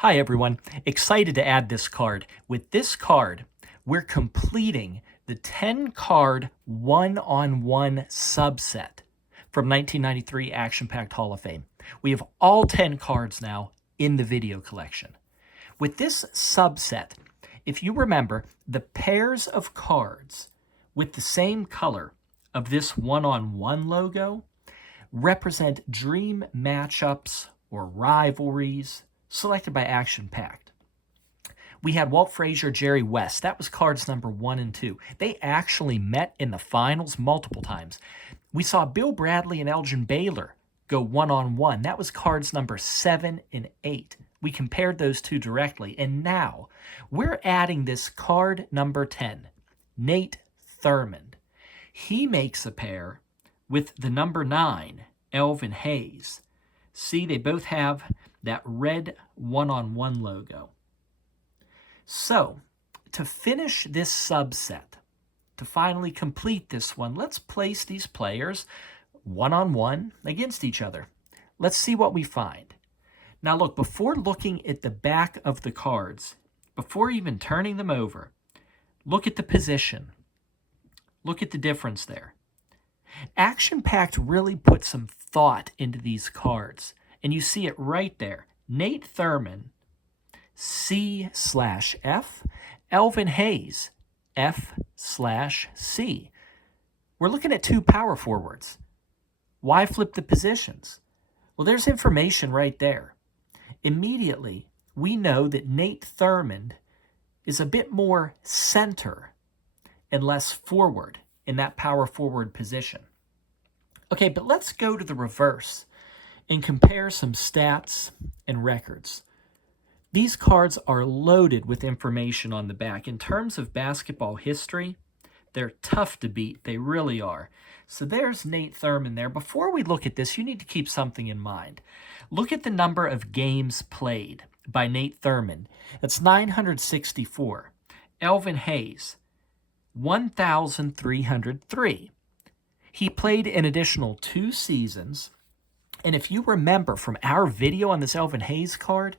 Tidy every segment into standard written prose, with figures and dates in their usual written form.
Hi everyone, excited to add this card. With this card, we're completing the 10-card one-on-one subset from 1993 Action Packed Hall of Fame. We have all 10 cards now in the video collection. With this subset, if you remember, the pairs of cards with the same color of this one-on-one logo represent dream matchups or rivalries selected by Action Packed. We had Walt Frazier, Jerry West. That was cards number 1 and 2. They actually met in the finals multiple times. We saw Bill Bradley and Elgin Baylor go one-on-one. That was cards number 7 and 8. We compared those two directly. And now we're adding this card number 10, Nate Thurmond. He makes a pair with the number 9, Elvin Hayes. See, they both have that red one-on-one logo. So, to finish this subset, to finally complete this one, let's place these players one-on-one against each other. Let's see what we find. Now look, before looking at the back of the cards, before even turning them over, look at the position. Look at the difference there. Action Packed really put some thought into these cards, and you see it right there. Nate Thurmond, C/F, Elvin Hayes, F/C. We're looking at two power forwards. Why flip the positions? Well, there's information right there. Immediately, we know that Nate Thurmond is a bit more center and less forward in that power forward position. Okay, but let's go to the reverse and compare some stats and records. These cards are loaded with information on the back. In terms of basketball history, they're tough to beat. They really are. So there's Nate Thurmond there. Before we look at this, you need to keep something in mind. Look at the number of games played by Nate Thurmond. That's 964. Elvin Hayes, 1,303. He played an additional 2 seasons. And if you remember from our video on this Elvin Hayes card,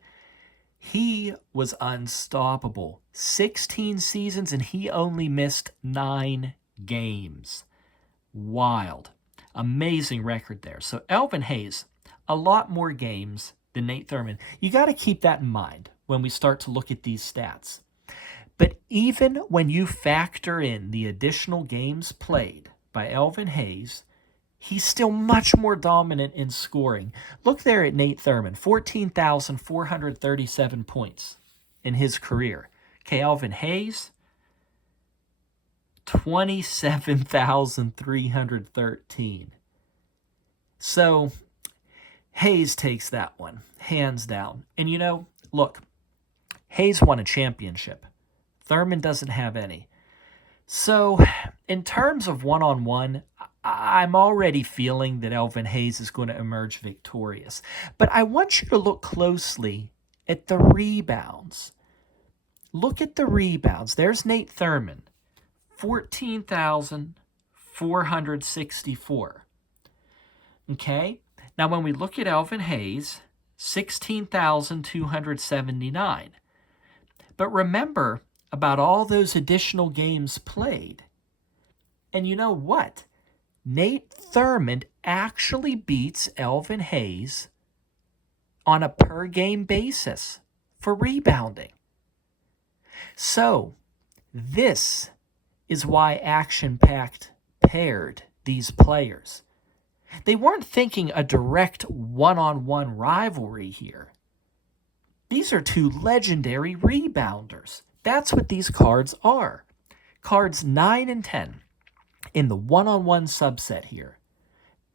he was unstoppable. 16 seasons and he only missed 9 games. Wild. Amazing record there. So Elvin Hayes, a lot more games than Nate Thurmond. You got to keep that in mind when we start to look at these stats. But even when you factor in the additional games played by Elvin Hayes, he's still much more dominant in scoring. Look there at Nate Thurmond, 14,437 points in his career. Okay, Elvin Hayes, 27,313. So Hayes takes that one, hands down. And you know, look, Hayes won a championship. Thurmond doesn't have any. So in terms of one-on-one, I'm already feeling that Elvin Hayes is going to emerge victorious. But I want you to look closely at the rebounds. Look at the rebounds. There's Nate Thurmond, 14,464. Okay? Now when we look at Elvin Hayes, 16,279. But remember about all those additional games played. And you know what? Nate Thurmond actually beats Elvin Hayes on a per-game basis for rebounding. So, this is why Action Packed paired these players. They weren't thinking a direct one-on-one rivalry here. These are two legendary rebounders. That's what these cards are. Cards 9 and 10. In the one-on-one subset here,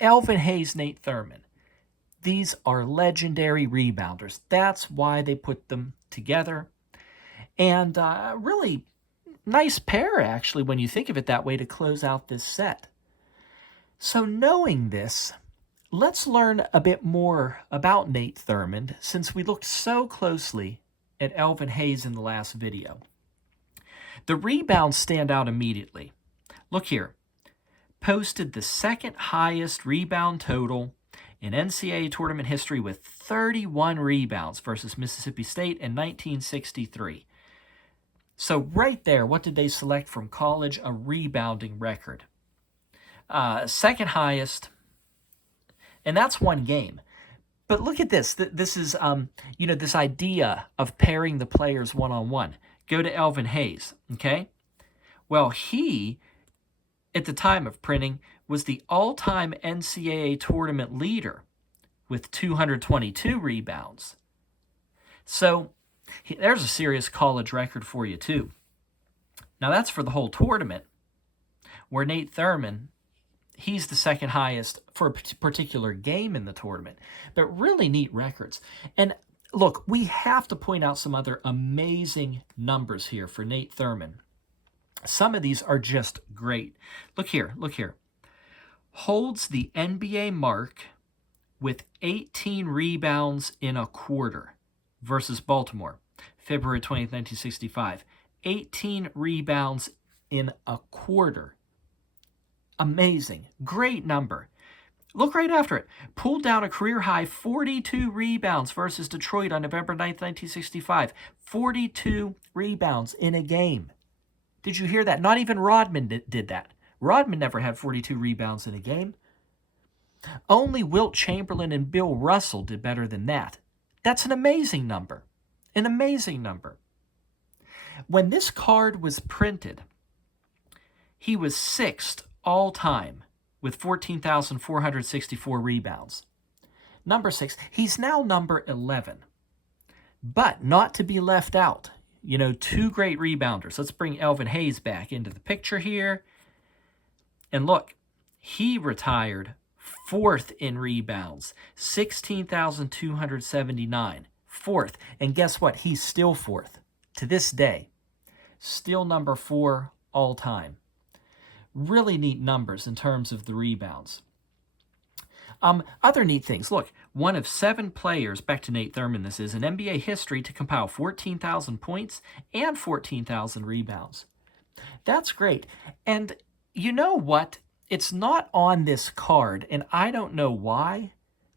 Elvin Hayes, Nate Thurmond. These are legendary rebounders. That's why they put them together. And really nice pair, actually, when you think of it that way, to close out this set. So knowing this, let's learn a bit more about Nate Thurmond, since we looked so closely at Elvin Hayes in the last video. The rebounds stand out immediately. Look here. Posted the second highest rebound total in NCAA tournament history with 31 rebounds versus Mississippi State in 1963. So right there, what did they select from college? A rebounding record. Second highest, and that's one game. But look at this. This is, this idea of pairing the players one-on-one. Go to Elvin Hayes, okay? Well, he, at the time of printing, was the all-time NCAA tournament leader with 222 rebounds. So there's a serious college record for you, too. Now, that's for the whole tournament, where Nate Thurmond, he's the second highest for a particular game in the tournament. But really neat records. And look, we have to point out some other amazing numbers here for Nate Thurmond. Some of these are just great. Look here, look here. Holds the NBA mark with 18 rebounds in a quarter versus Baltimore, February 20th, 1965. 18 rebounds in a quarter. Amazing. Great number. Look right after it. Pulled down a career-high 42 rebounds versus Detroit on November 9th, 1965. 42 rebounds in a game. Did you hear that? Not even Rodman did that. Rodman never had 42 rebounds in a game. Only Wilt Chamberlain and Bill Russell did better than that. That's an amazing number. An amazing number. When this card was printed, he was 6th all-time with 14,464 rebounds. Number 6. He's now number 11. But not to be left out. You know, two great rebounders. Let's bring Elvin Hayes back into the picture here. And look, he retired 4th in rebounds, 16,279. 4th. And guess what? He's still 4th to this day. Still number 4 all time. Really neat numbers in terms of the rebounds. Other neat things. Look, one of 7 players, back to Nate Thurmond this is, in NBA history to compile 14,000 points and 14,000 rebounds. That's great. And you know what? It's not on this card, and I don't know why,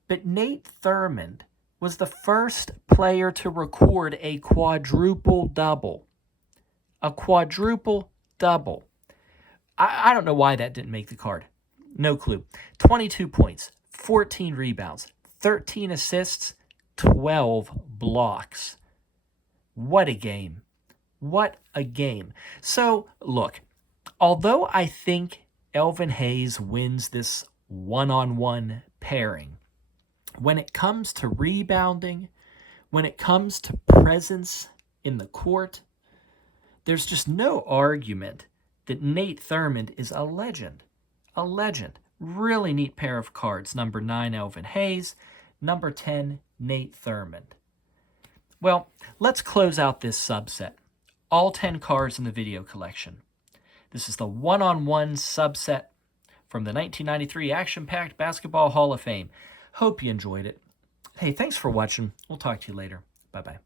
but Nate Thurmond was the first player to record a quadruple-double. A quadruple-double. I don't know why that didn't make the card. No clue. 22 points, 14 rebounds, 13 assists, 12 blocks. What a game. What a game. So, look, although I think Elvin Hayes wins this one-on-one pairing, when it comes to rebounding, when it comes to presence in the court, there's just no argument that Nate Thurmond is a legend. A legend. Really neat pair of cards. Number 9, Elvin Hayes. Number 10, Nate Thurmond. Well, let's close out this subset. All 10 cards in the video collection. This is the one-on-one subset from the 1993 Action-Packed Basketball Hall of Fame. Hope you enjoyed it. Hey, thanks for watching. We'll talk to you later. Bye-bye.